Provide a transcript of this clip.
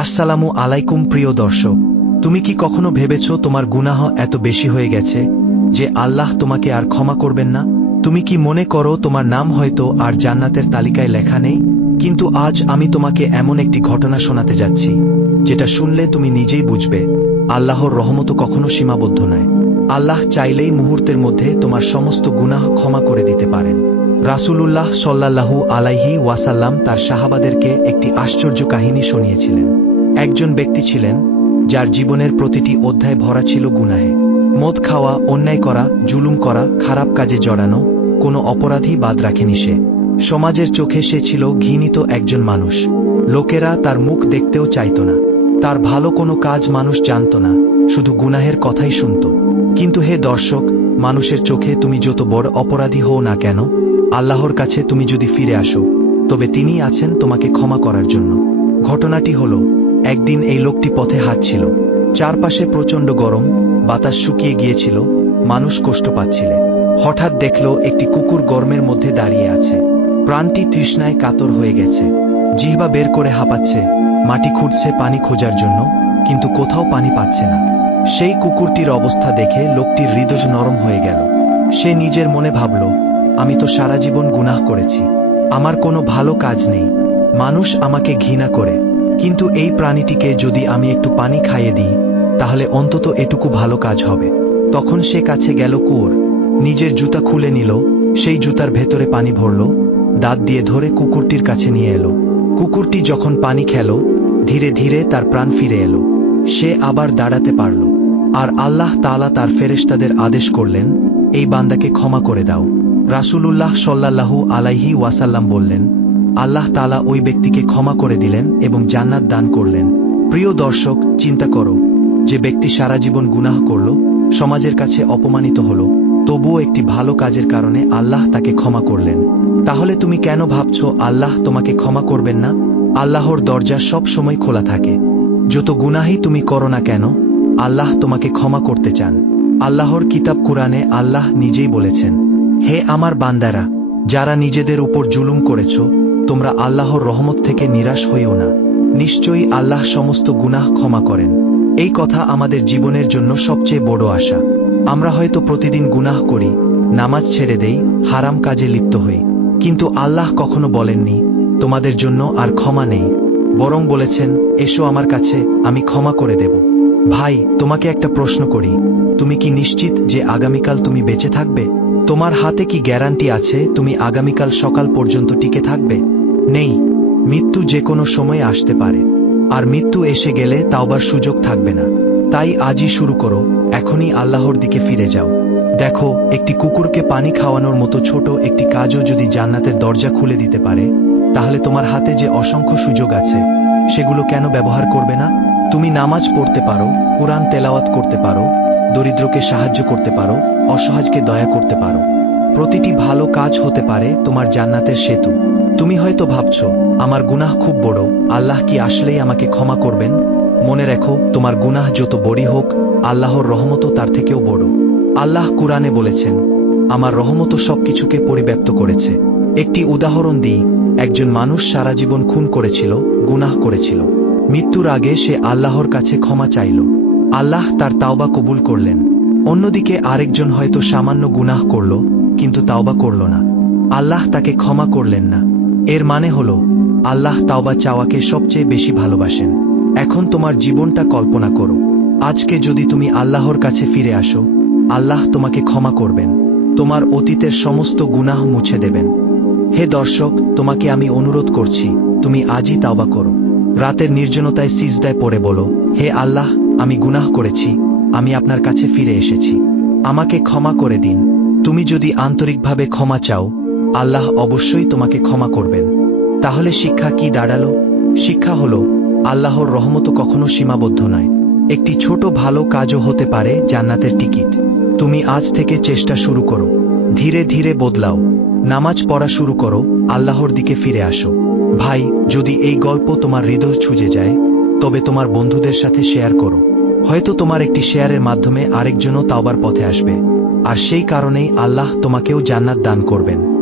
আসসালামু আলাইকুম প্রিয় দর্শক, তুমি কি কখনো ভেবেছ তোমার গুনাহ এত বেশি হয়ে গেছে যে আল্লাহ তোমাকে আর ক্ষমা করবেন না? তুমি কি মনে করো তোমার নাম হয়তো আর জান্নাতের তালিকায় লেখা নেই? কিন্তু আজ আমি তোমাকে এমন একটি ঘটনা শোনাতে যাচ্ছি, যেটা শুনলে তুমি নিজেই বুঝবে, আল্লাহর রহমত কখনো সীমাবদ্ধ নয়। আল্লাহ চাইলেই মুহূর্তের মধ্যে তোমার সমস্ত গুনাহ ক্ষমা করে দিতে পারেন। রাসূলুল্লাহ সাল্লাল্লাহু আলাইহি ওয়াসাল্লাম তার সাহাবাদেরকে একটি আশ্চর্য কাহিনী শুনিয়েছিলেন। একজন ব্যক্তি ছিলেন, যার জীবনের প্রতিটি অধ্যায় ভরা ছিল গুনাহে। মদ খাওয়া, অন্যায় করা, জুলুম করা, খারাপ কাজে জড়ানো, কোনো অপরাধী বাদ রাখেনি সে। সমাজের চোখে সে ছিল ঘৃণিত একজন মানুষ। লোকেরা তার মুখ দেখতেও চাইত না। তার ভালো কোনো কাজ মানুষ জানত না, শুধু গুনাহের কথাই শুনত। কিন্তু হে দর্শক, মানুষের চোখে তুমি যত বড় অপরাধী হও না কেন, আল্লাহর কাছে তুমি যদি ফিরে আসো, তবে তিনি আছেন তোমাকে ক্ষমা করার জন্য। ঘটনাটি হল, একদিন এই লোকটি পথে হাঁটছিল। চারপাশে প্রচণ্ড গরম, বাতাস শুকিয়ে গিয়েছিল, মানুষ কষ্ট পাচ্ছিলে। হঠাৎ দেখল একটি কুকুর গরমের মধ্যে দাঁড়িয়ে আছে। প্রাণটি তৃষ্ণায় কাতর হয়ে গেছে। জিহ্বা বের করে হাঁপাচ্ছে, মাটি খুঁড়ছে পানি খোঁজার জন্য, কিন্তু কোথাও পানি পাচ্ছে না। সেই কুকুরটির অবস্থা দেখে লোকটির হৃদয় নরম হয়ে গেল। সে নিজের মনে ভাবল, আমি তো সারা জীবন গুনাহ করেছি। আমার কোনো ভালো কাজ নেই। মানুষ আমাকে ঘৃণা করে। কিন্তু এই প্রাণীটিকে যদি আমি একটু পানি খাইয়ে দিই, তাহলে অন্তত এটুকু ভালো কাজ হবে। তখন সে কাছে গেল কুয়োর। নিজের জুতা খুলে নিল। সেই জুতার ভেতরে পানি ভরল। দাঁত দিয়ে ধরে কুকুরটির কাছে নিয়ে এলো। কুকুরটি যখন পানি খেল, ধীরে ধীরে তার প্রাণ ফিরে এলো। সে আবার দাঁড়াতে পারল। আর আল্লাহ তাআলা তার ফেরেশতাদের আদেশ করলেন, এই বান্দাকে ক্ষমা করে দাও। রাসূলুল্লাহ সাল্লাল্লাহু আলাইহি ওয়াসাল্লাম বললেন, আল্লাহ তাআলা ওই ব্যক্তিকে ক্ষমা করে দিলেন এবং জান্নাত দান করলেন। প্রিয় দর্শক, চিন্তা করো, যে ব্যক্তি সারা জীবন গুনাহ করল, সমাজের কাছে অপমানিত হল, তবুও একটি ভালো কাজের কারণে আল্লাহ তাকে ক্ষমা করলেন। তাহলে তুমি কেন ভাবছ আল্লাহ তোমাকে ক্ষমা করবেন না? আল্লাহর দরজা সব সময় খোলা থাকে। যত গুনাহি তুমি করো না কেন, আল্লাহ তোমাকে ক্ষমা করতে চান। আল্লাহর কিতাব কুরআনে আল্লাহ নিজেই বলেছেন, হে আমার বান্দারা, যারা নিজেদের উপর জুলুম করেছ, তোমরা আল্লাহর রহমত থেকে নিরাশ হইও না। নিশ্চয়ই আল্লাহ সমস্ত গুনাহ ক্ষমা করেন। এই কথা আমাদের জীবনের জন্য সবচেয়ে বড় আশা। আমরা হয়তো প্রতিদিন গুনাহ করি, নামাজ ছেড়ে দেই, হারাম কাজে লিপ্ত হই। কিন্তু আল্লাহ কখনো বলেননি, তোমাদের জন্য আর ক্ষমা নেই। বরং বলেছেন, এসো আমার কাছে, আমি ক্ষমা করে দেব। ভাই, তোমাকে একটা প্রশ্ন করি। তুমি কি নিশ্চিত যে আগামীকাল তুমি বেঁচে থাকবে? তোমার হাতে কি গ্যারান্টি আছে তুমি আগামীকাল সকাল পর্যন্ত টিকে থাকবে? নেই। মৃত্যু যে কোনো সময় আসতে পারে। আর মৃত্যু এসে গেলে তাওবার সুযোগ থাকবে না। তাই আজই শুরু করো, এখনই আল্লাহর দিকে ফিরে যাও। দেখো, একটি কুকুরকে পানি খাওয়ানোর মতো ছোট একটি কাজও যদি জান্নাতের দরজা খুলে দিতে পারে তাহলে তোমার হাতে যে অসংখ্য সুযোগ আছে, সেগুলো কেন ব্যবহার করবে না? তুমি নামাজ পড়তে পারো, কোরআন তেলাওয়াত করতে পারো, দরিদ্রকে সাহায্য করতে পারো, অসহাজকে দয়া করতে পারো। প্রতিটি ভালো কাজ হতে পারে তোমার জান্নাতের সেতু। তুমি হয়তো ভাবছ, আমার গুনাহ খুব বড়, আল্লাহ কি আসলেই আমাকে ক্ষমা করবেন? মনে রেখো, তোমার গুনাহ যত বড়ই হোক, আল্লাহর রহমতও তার থেকেও বড়। আল্লাহ কুরআনে বলেছেন, আমার রহমত সবকিছুকে পরিব্যাপ্ত করেছে। একটি উদাহরণ দিই একজন মানুষ সারা জীবন খুন করেছিল, গুনাহ করেছিল। মৃত্যুর আগে সে আল্লাহর কাছে ক্ষমা চাইল। আল্লাহ তার তাওবা কবুল করলেন। অন্যদিকে আরেকজন হয়তো সামান্য গুনাহ করল, কিন্তু তাওবা করল না। আল্লাহ তাকে ক্ষমা করলেন না। এর মানে হল, আল্লাহ তাওবা চাওয়াকে সবচেয়ে বেশি ভালোবাসেন। এখন তোমার জীবনটা কল্পনা করো। আজকে যদি তুমি আল্লাহর কাছে ফিরে আসো, আল্লাহ তোমাকে ক্ষমা করবেন। তোমার অতীতের সমস্ত গুনাহ মুছে দেবেন। হে দর্শক, তোমাকে আমি অনুরোধ করছি, তুমি আজই তাওবা করো। রাতের নির্জনতায় সিজদায় পড়ে বলো, হে আল্লাহ, আমি গুনাহ করেছি, আমি আপনার কাছে ফিরে এসেছি। আমাকে ক্ষমা করে দিন। তুমি যদি আন্তরিকভাবে ক্ষমা চাও, আল্লাহ অবশ্যই তোমাকে ক্ষমা করবেন। তাহলে শিক্ষা কি দাঁড়াল? শিক্ষা হলো, আল্লাহর রহমত কখনো সীমাবদ্ধ নয়। একটি ছোট ভালো কাজও হতে পারে জান্নাতের টিকিট। তুমি আজ থেকে চেষ্টা শুরু করো। ধীরে ধীরে বদলাও। নামাজ পড়া শুরু করো, আল্লাহর দিকে ফিরে আসো। ভাই, যদি এই গল্প তোমার হৃদয় ছুঁজে যায়, তবে তোমার বন্ধুদের সাথে শেয়ার করো। হয়তো তোমার একটি শেয়ারের মাধ্যমে আরেকজনও তাওবার পথে আসবে। আর সেই কারণেই আল্লাহ তোমাকেও জান্নাত দান করবেন।